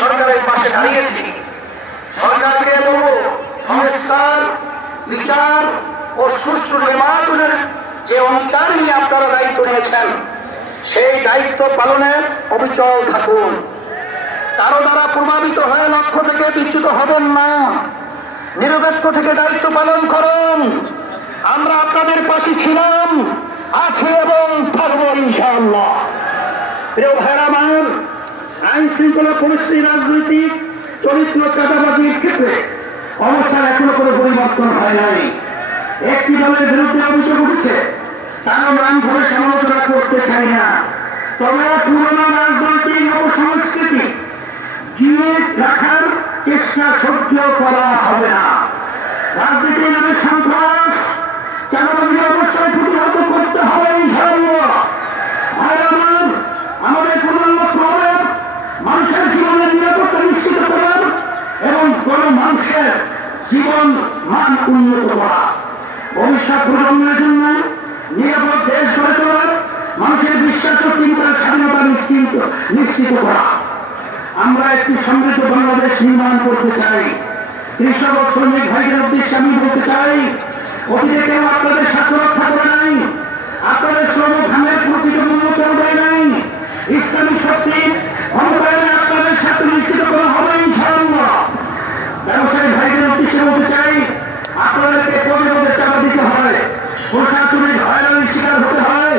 সরকারের পাশে দাঁড়িয়েছি। সরকারকে বলব, সংস্কার, বিচার ও সুষ্ঠু নির্বাচনের যে অঙ্গীকার নিয়ে আপনারা দায়িত্ব নিয়েছেন, সেই দায়িত্ব পালনে অবিচল থাকুন। কারও দ্বারা প্রভাবিত হয়ে লক্ষ্য থেকে বিচ্যুত হবেন না। নিরপেক্ষ থেকে দায়িত্ব পালন করুন। আমরা আপনাদের পাশে ছিলাম, আছি এবং থাকব ইনশাআল্লাহ। প্রিয় ভাইরা আমার আইন শৃঙ্খলা পরিস্থিতি, রাজনৈতিক চরিত্র, চাঁদাবাজির ক্ষেত্রে অবস্থার এখনও কোনো পরিবর্তন হয় নাই। একটি দলের বিরুদ্ধে অভিযোগ উঠছে, তারা নাম ধরে সমালোচনা করতে চাই না। তবে পুরোনো রাজনৈতিক অপসংস্কৃতি জিয়ে রাখার চেষ্টা সহ্য করা হবে না। রাজনীতির নামে সন্ত্রাস চাঁদাবাজি অবশ্যই প্রতিহত করতে হবে ইনশাআল্লাহ ভাই আমার আমাদের প্রধান লক্ষ্য হবে মানুষের জীবনের নিরাপত্তা নিশ্চিত করা এবং কোন মানুষের জীবন মান উন্নত করা। ভবিষ্যৎ প্রজন্মের জন্য নিরাপদ দেশ গড়ে তোলা মানুষের বিশ্বাস চিন্তার স্বাধীনতা নিশ্চিত নিশ্চিত করা। আমরা একটি সমৃদ্ধ বাংলাদেশ নির্মাণ করতে চাই। কৃষক ও শ্রমিক ভাইদের উদ্দেশ্যে আমি বলতে চাই, অতীতে কেউ আপনাদের স্বার্থ রক্ষা করে নাই। আপনাদের শ্রম ধানের প্রকৃত মূল্য কেউ দেয় নাই ইসলামী শক্তি ক্ষমতায়নে আপনাদের স্বার্থ নিশ্চিত করা হবে ইনশাআল্লাহ ব্যবসায়ী ভাইদের উদ্দেশ্যে বলতে চাই আপনাদেরকে পদে পদে টাকা দিতে হয় প্রশাসনিক হয়রানির শিকার হতে হয়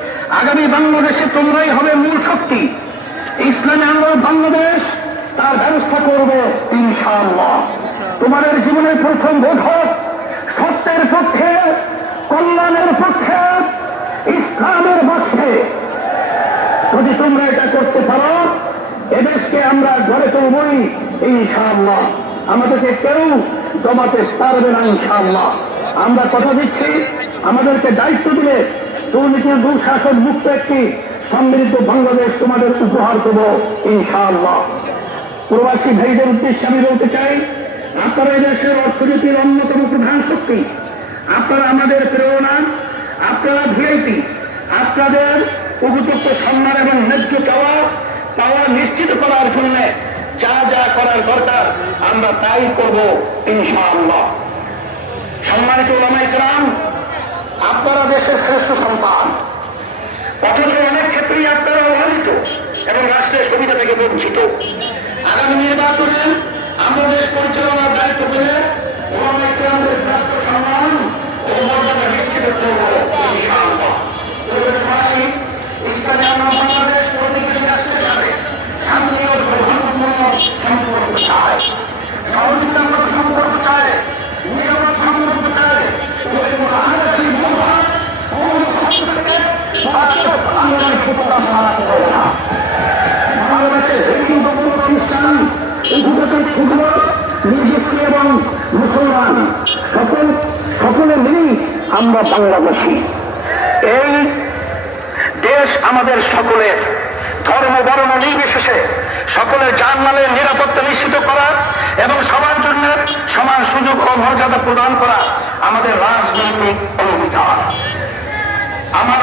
আগামী বাংলাদেশে তোমরাই হবে মূল শক্তি। ইসলামী আন্দোলন বাংলাদেশ তার ব্যবস্থা করবে ইনশাআল্লাহ। তোমাদের জীবনের প্রথম ভোট হোক, সত্যের পক্ষে, কল্যাণের পক্ষে, ইসলামের পক্ষে। যদি তোমরা এটা করতে পারো, এদেশকে আমরা গড়ে তুলবই ইনশাআল্লাহ। আমাদেরকে কেউ জমাতে পারবে না ইনশাআল্লাহ। আমরা কথা দিচ্ছি, আমাদেরকে দায়িত্ব দিলে দুর্নীতির দুঃশাসন মুক্ত একটি সমৃদ্ধ বাংলাদেশ তোমাদের উপহার দেব, ইনশাআল্লাহ। প্রবাসী ভাইদের উদ্দেশ্যে আমি বলতে চাই, আপনারা এদেশের অর্থনীতির অন্যতম প্রধান শক্তি। আপনারা আমাদের প্রেরণা, আপনারা ভিআইপি, আপনাদের উপযুক্ত সম্মান এবং ন্যায্য চাওয়া, পাওয়া নিশ্চিত করার জন্য যা যা করার দরকার, আমরা তাই করব, ইনশাআল্লাহ। সম্মানিত ওলামাই গ্রাম আপনারা দেশের শ্রেষ্ঠ সন্তান। অথচ অনেক ক্ষেত্রেই আপনারা অবহেলিত এবং রাষ্ট্রের সুবিধা থেকে বঞ্চিত। আগামী নির্বাচনে আমরা দেশ পরিচালনার দায়িত্ব পেলে সম্মান ও মর্যাদা নিশ্চিত করব ইনশাআল্লাহ পরিবেশবাসী ইসলামী আন্দোলন বাংলাদেশ প্রতিবেশী রাষ্ট্রের সাথে শান্তি ও সৌহার্দ্যপূর্ণ সম্পর্ক চায় সহযোগিতামূলক সম্পর্ক চায় নিরাপদ সম্পর্ক চায় যদি কোনো আদিবাসী মনোভাব মৌলিক শব্দ থেকে বাস্তব আন্দোলনের প্রত্যাশা করে না বাংলাদেশের হিন্দু প্রতিষ্ঠান উপজাতির ক্ষুদ্র নির্দিষ্ট এবং মুসলমান। সকল, সকলে মিলেই আমরা বাংলাদেশী। এই দেশ আমাদের সকলের ধর্ম, বর্ণ নির্বিশেষে সকলের জানমালের নিরাপত্তা নিশ্চিত করা এবং সবার জন্য সমান সুযোগ ও মর্যাদা প্রদান করা আমাদের রাজনৈতিক অঙ্গীকার। আমার